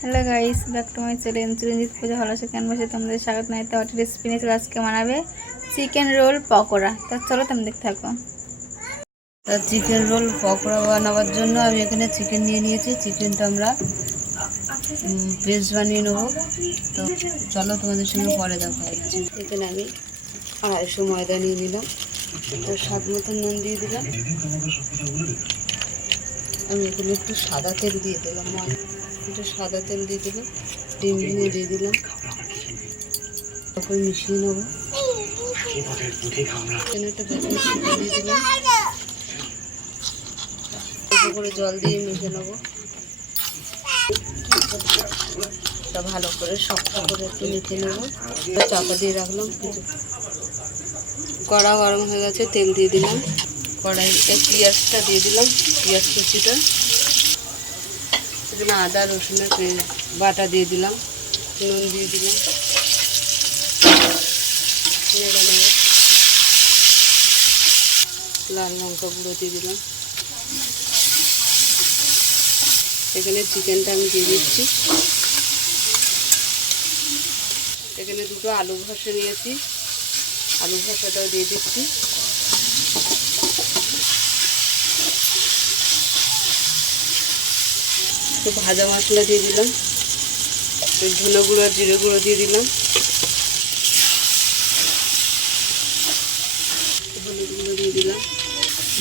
Hello guys, back to my channel Chiranjit পূজা হলো সেখান বসে তোমাদের স্বাগত নাই। তো একটা রেসিপি নিয়ে আজকে বানাবে চিকেন রোল পকোড়া। তো চলো তুমি দেখতে থাকো। তো চিকেন রোল পকোড়া বানাবার জন্য আমি এখানে চিকেন নিয়ে নিয়েছি। চিকেনটা আমরা পেস্ট বানিয়ে নেবো। তো চলো তোমাদের সঙ্গে পরে দেখা হচ্ছে। এখানে আমি 250 ময়দা নিয়ে নিলাম, তো স্বাদ মতো নুন দিয়ে দিলাম। আমি এখানে একটু সাদা তেল দিয়ে দিলাম, একটু সাদা তেল দিয়ে দিলাম, ডিম ভেঙে দিয়ে দিলাম, তারপর মিশিয়ে নেবো। এখানে একটা বেসন ছিটা দিয়ে দিলাম, অল্প করে জল দিয়ে মিশিয়ে নেবো। তা ভালো করে শক্ত করে একটু মেখে নেবো। চাপা দিয়ে রাখলাম। কড়া গরম হয়ে গেছে, তেল দিয়ে দিলাম। কড়াইতে পেঁয়াজটা দিয়ে দিলাম, পেঁয়াজ কুচিটা। এখানে আদা রসুনের বাটা দিয়ে দিলাম, নুন দিয়ে দিলাম, নেড়ে নেড়ে লাল লঙ্কা গুঁড়ো দিয়ে দিলাম। এখানে চিকেনটা আমি দিয়ে দিচ্ছি। এখানে দুটো আলু ভাসা নিয়েছি, আলু ভাসাটাও দিয়ে দিচ্ছি। একটু ভাজা মশলা দিয়ে দিলাম, ধনে গুঁড়ো আর জিরে গুঁড়ো দিয়ে দিলাম, হলুদ গুঁড়ো দিয়ে দিলাম।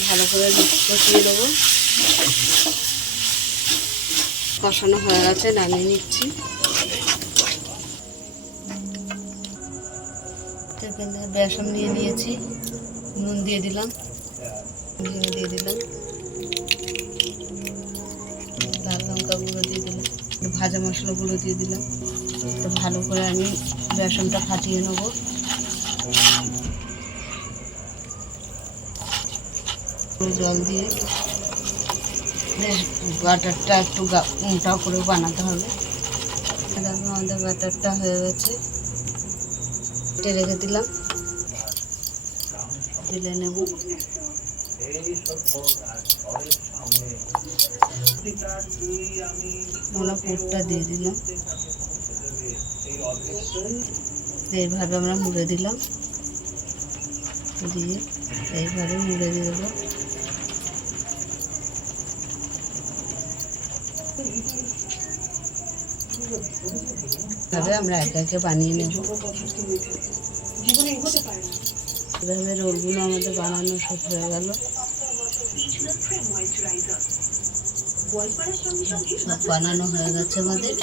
ভালো করে কষিয়ে নেবো। কষানো হয়ে গেছে, নামিয়ে নিচ্ছি। এখানে বেসন নিয়ে নিয়েছি, নুন দিয়ে দিলাম, ভেঙে দিয়ে দিলাম, লাল লঙ্কা গুঁড়ো দিয়ে দিলাম, ভাজা মশলাগুলো দিয়ে দিলাম। তো ভালো করে আমি বেসনটা ফাটিয়ে নেব। জল দিয়ে বাটারটা একটু মোটা করে বানাতে হবে। দেখো আমাদের বাটারটা হয়ে গেছে, রেখে দিলাম, ঢেলে নেব। আমরা পুরটা দিয়ে দিলাম, এইভাবে আমরা মুড়ে দিলাম, দিয়ে এইভাবে মুড়ে দিয়ে দেবো। এভাবে আমরা একে একে বানিয়ে নেব। এভাবে রোলগুলো আমাদের বানানো সব হয়ে গেল, সব বানানো হয়ে গেছে আমাদের।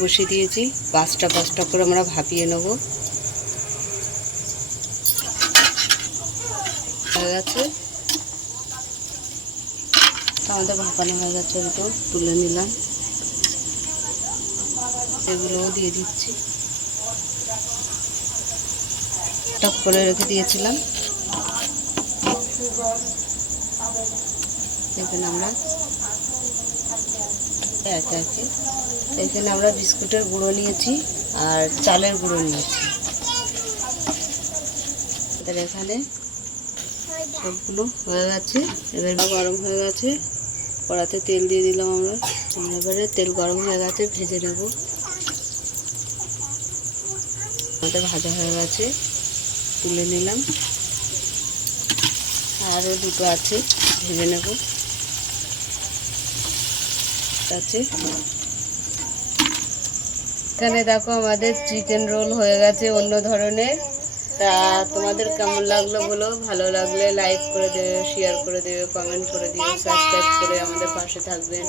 বসিয়ে দিয়েছি, পাঁচটা করে আমরা ভাপিয়ে নেব। হয়ে গেছে, আমাদের ভাপানো হয়ে গেছে, একটু তুলে নিলাম। এগুলোও দিয়ে দিচ্ছি, টক করে রেখে দিয়েছিলাম। এখানে আমরা একে একে এখানে আমরা বিস্কুটের গুঁড়ো নিয়েছি আর চালের গুঁড়ো নিয়েছি। এখানে সবগুলো হয়ে গেছে। এবার গরম হয়ে গেছে, কড়াতে তেল দিয়ে দিলাম আমরা। এবারে তেল গরম হয়ে গেছে, ভেজে নেব। আমাদের ভাজা হয়ে গেছে, তুলে নিলাম। আরও দুটো আছে, ভেজে নেব। এখানে দেখো আমাদের চিকেন রোল হয়ে গেছে অন্য ধরনের। তা তোমাদের কেমন লাগলো বলো, ভালো লাগলে লাইক করে দেবে, শেয়ার করে দেবে, কমেন্ট করে দিও, সাবস্ক্রাইব করে আমাদের পাশে থাকবেন।